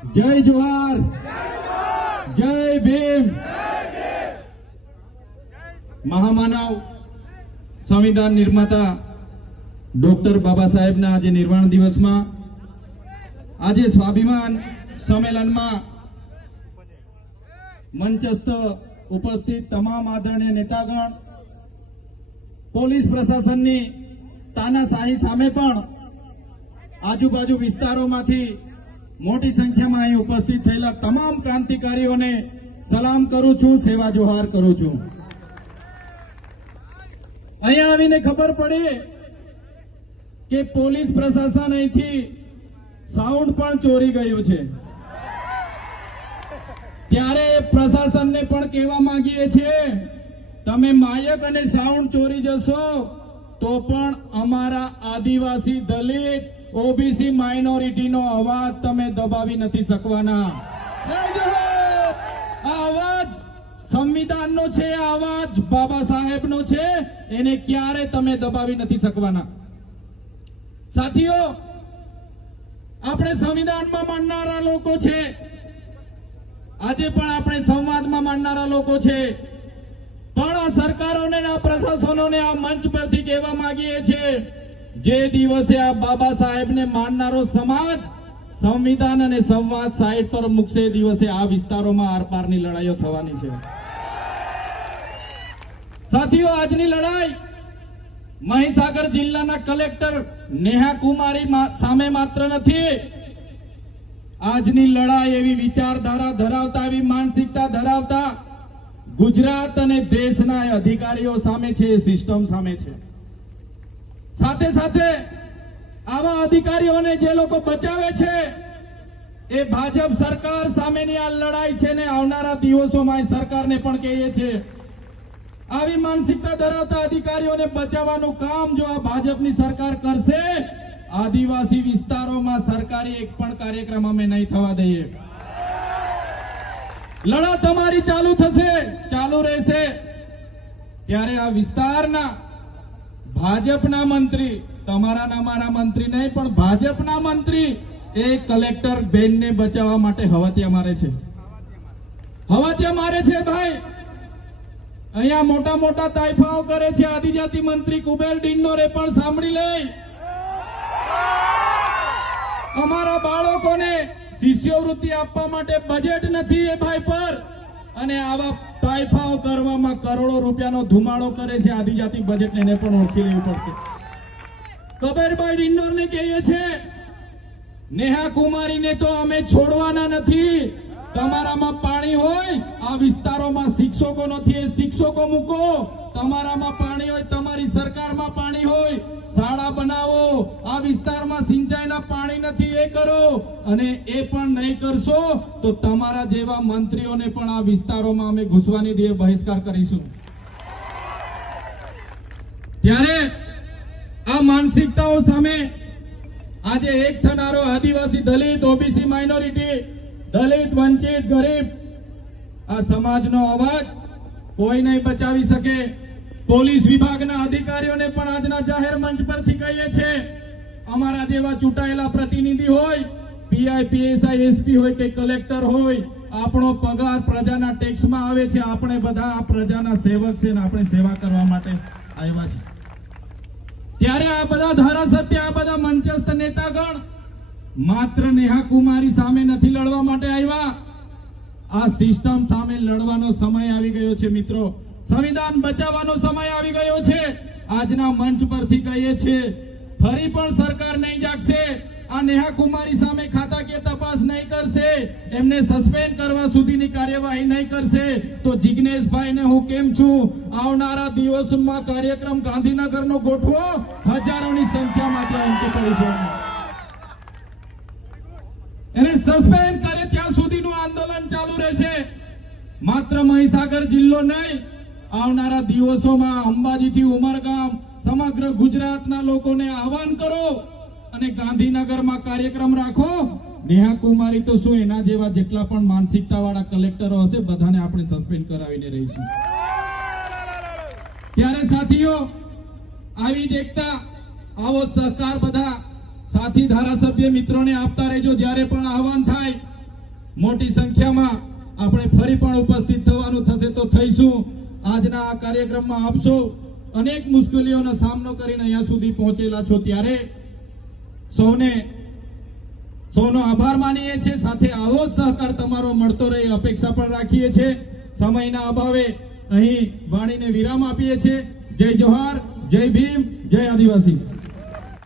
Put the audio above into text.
જય જોહાર, જય ભીમ. મહામાનવ સંવિધાન નિર્માતા ડોક્ટર બાબા સાહેબના આજે નિર્વાણ દિવસમાં આજે સ્વાભિમાન સંમેલનમાં મંચસ્થ ઉપસ્થિત તમામ આદરણીય નેતાગણ, પોલીસ પ્રશાસનની તાનાશાહી સામે પણ આજુબાજુ વિસ્તારોમાંથી મોટી સંખ્યામાં અહીં ઉપસ્થિત થયેલા તમામ ક્રાંતિકારીઓને સલામ કરું છું, સેવા જોહાર કરું છું. અહીંયા આવીને ખબર પડી કે પોલીસ પ્રશાસન અહીંથી સાઉન્ડ પણ ચોરી ગયું છે. ત્યારે પ્રશાસનને પણ કહેવા માંગીએ છીએ, તમે માયક અને સાઉન્ડ ચોરી જશો તો પણ અમારા આદિવાસી, દલિત, ઓબીસી માઇનોરિટીનો અવાજ તમે દબાવી નથી શકવાના. આ અવાજ સંવિધાનનો છે, આ અવાજ બાબા સાહેબનો છે, એને ક્યારે તમે દબાવી નથી શકવાના. સાથીઓ, આપણે સંવિધાનમાં માનનારા લોકો છે, આજે પણ આપણે સંવાદમાં માનનારા લોકો છે, પણ આ સરકારોને આ પ્રશાસનોને આ મંચ પરથી કહેવા માંગીએ છીએ, જે દિવસે આ બાબા સાહેબને માનનારો સમાજ સંવિધાન અને સંવાદ સાઈડ પર મૂકશે, દિવસે આ વિસ્તારોમાં આરપારની લડાઈઓ થવાની છે. સાથીઓ, આજની લડાઈ મહીસાગર જિલ્લાના કલેક્ટર નેહા કુમારી સામે માત્ર નથી. આજની લડાઈ એવી વિચારધારા ધરાવતા, એવી માનસિકતા ધરાવતા ગુજરાત અને દેશના અધિકારીઓ સામે છે, સિસ્ટમ સામે છે. સાથે સાથે આવા અધિકારીઓને જે લોકો બચાવે છે એ ભાજપ સરકાર સામેની આ લડાઈ છે ને આવનારા દિવસોમાં સરકારને પણ કહીએ છીએ, આવી માનસિકતા ધરાવતા અધિકારીઓને બચાવવાનું કામ જો આ ભાજપની સરકાર કરશે, આદિવાસી વિસ્તારોમાં સરકારી એક પણ કાર્યક્રમ અમે નહીં થવા દઈએ. લડત અમારી ચાલુ થશે, ચાલુ રહેશે. ત્યારે આ વિસ્તારના ભાજપના મંત્રી, તમારા ના મારા મંત્રી નહીં, પણ ભાજપના મંત્રી એ કલેક્ટર બેનને બચાવવા માટે હવાતિયા મારે છે, હવાતિયા મારે છે. ભાઈ, અહીંયા મોટા મોટા તાઇફાઓ કરે છે. આદિજાતિ મંત્રી કુબેર ડિંડોરે પણ સાંભળી લે, અમારા બાળકોને શિષ્યવૃત્તિ આપવા માટે બજેટ નથી એ ભાઈ પર, અને આવા તાઇફાઓ કરવામાં કરોડો રૂપિયાનો ધુમાડો કરે છે. આદિજાતિ બજેટ એને પણ ઓળખી લેવું પડશે. કબીરભાઈ ડિંડોરને કહીએ છે, નેહા કુમારીને તો અમે છોડવાના નથી. તમારામાં પાણી હોય, આ વિસ્તારોમાં શિક્ષકો નથી, એ શિક્ષકો મૂકો. તમારામાં પાણી હોય, તમારી સરકારમાં પાણી હોય, શાળા બનાવો. આ વિસ્તારમાં સિંચાઈના પાણી નથી, એ કરો. અને એ પણ નહીં કરશો તો તમારા જેવા મંત્રીઓને પણ આ વિસ્તારોમાં અમે ઘૂસવાની દે બહિષ્કાર કરીશું. ત્યારે આ માનસિકતાઓ સામે આજે એક થનારો આદિવાસી, દલિત, ઓબીસી માઇનોરિટી, દલિત, વંચિત, ગરીબ, આ સમાજનો અવાજ કોઈ નહીં બચાવી શકે. પોલીસ વિભાગના અધિકારીઓને પણ આજના જાહેર મંચ પરથી કહીએ છીએ, અમારા જેવા ચૂંટાયેલા પ્રતિનિધિ હોય, પીઆઈ, પીએસઆઈ, એસપી હોય કે કલેક્ટર હોય, આપણો પગાર પ્રજાના ટેક્સમાં આવે છે. આપણે બધા આ પ્રજાના સેવક છે ને આપણે સેવા કરવા માટે આવ્યા છે. ત્યારે આ બધા ધારાસભ્ય, આ બધા મંચસ્થ નેતાગણ માત્ર નેહા કુમારી સામે નથી લડવા માટે આવ્યા, આ સિસ્ટમ સામે લડવાનો સમય આવી ગયો છે. મિત્રો, સંવિધાન બચાવવાનો સમય આવી ગયો છે. આજના મંચ પરથી કહીએ છીએ, ફરી પણ સરકાર નહીં જાગશે, આ નેહા કુમારી સામે ખાતાકીય તપાસ નહીં કરશે, એમને સસ્પેન્ડ કરવા સુધીની કાર્યવાહી નહીં કરશે, તો જિગ્નેશભાઈને હું કેમ છું, આવનારા દિવસોમાં કાર્યક્રમ ગાંધીનગરનો ગોઠવો, હજારોની સંખ્યામાં ત્યાં ઉમટી પડીશું. એને સસ્પેન્ડ કરે ત્યાં સુધીનું આંદોલન ચાલુ રહેશે. માત્ર મહીસાગર જિલ્લો નહીં, આવનારા દિવસોમાં અંબાજીથી ઉમરગામ, સમગ્ર ગુજરાતના લોકોને આહવાન કરો અને ગાંધીનગરમાં કાર્યક્રમ રાખો. નેહા કુમારી તો શું, એના જેવા જેટલા પણ માનસિકતા વાળા કલેક્ટરો હશે, બધાને આપણે સસ્પેન્ડ કરાવીને રહીશું. ત્યારે સાથીઓ, આવી જ એકતા, આવો સહકાર બધા સાથી ધારાસભ્ય મિત્રોને આપતા રહેજો. જ્યારે પણ આહવાન થાય મોટી સંખ્યામાં આપણે ફરી પણ ઉપસ્થિત થવાનું થશે તો થઈશું. આજના આ કાર્યક્રમમાં આપ સૌ અનેક મુશ્કેલીઓનો સામનો કરીને અહીંયા સુધી પહોંચેલા છો, ત્યારે સૌનો આભાર માનીએ છીએ. સાથે આવો જ સહકાર તમારો મળતો રહે અપેક્ષા પણ રાખીએ છીએ. સમયના અભાવે અહીં વાણીને વિરામ આપીએ છીએ. જય જોહાર, જય ભીમ, જય આદિવાસી.